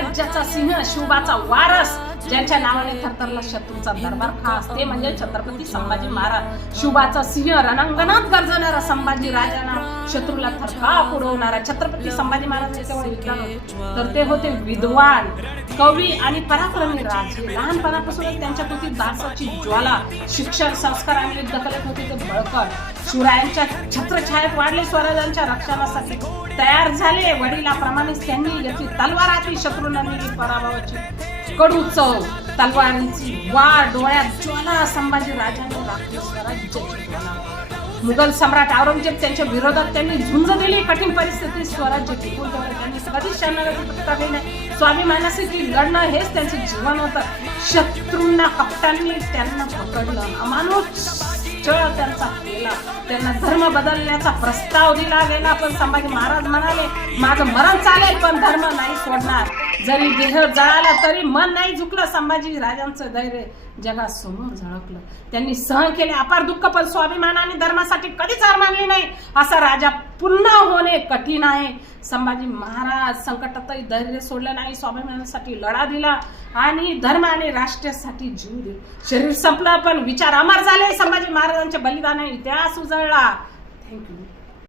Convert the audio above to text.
राज्याचा सिंह, शिवबाचा वारस, ज्यांच्या नावाने थरथरला शत्रूचा दरबार खास, ते म्हणजे छत्रपती संभाजी महाराज. शिवबाचा सिंह, रणांगणात गर्जणारा संभाजी राजांना शत्रूला थरकाप उडवणारा छत्रपती संभाजी महाराज केवळ विद्वान होते, तर ते होते विद्वान, कवी आणि पराक्रमी राजे. लहानपणापासूनच त्यांच्या पोटी दासाची ज्वाला, शिक्षण, संस्कार आणि युद्धकलेत होते ते बळकट. शिवरायांच्या छत्रछायेत वाढले, स्वराज्याच्या रक्षणासाठी तयार झाले. वडिलाप्रमाणेच त्यांनी घेतली तलवार हाती, शत्रूंना नेली पराभवाची कडू चव. तलवारीची वार, डोळ्यात ज्वाला, संभाजी राजांनी राखली स्वराज्याची ज्वाला. मुघल सम्राट औरंगजेब त्यांच्या विरोधात त्यांनी झुंज दिली. कठीण परिस्थितीत स्वराज्य टिकून ठेवलं. त्यांनी कधीच शरणागती पत्करली नाही. स्वाभिमानासाठी लढणं हेच त्यांचे जीवन होतं. शत्रूंना कपटांनी त्यांना पकडलं, अमानुष छळ त्यांचा केला, त्यांना धर्म बदलण्याचा प्रस्ताव दिला गेला. पण संभाजी महाराज म्हणाले, माझं मरण चालेल पण धर्म नाही सोडणार. जरी देह जळाला तरी मन नाही झुकलं. संभाजी राजांचं धैर्य जगासमोर झळकलं. त्यांनी सहन केले अपार दुःख, पण स्वाभिमानाने धर्मासाठी कधीच हार मानली नाही. असा राजा पुन्हा होणे कठीण आहे. संभाजी महाराज संकटातही धैर्य सोडलं नाही, स्वाभिमानासाठी लढा दिला आणि धर्म आणि राष्ट्रासाठी जीव दिला. शरीर संपलं पण विचार अमर झाले. संभाजी महाराजांच्या बलिदानाने इतिहास उजळला. थँक्यू.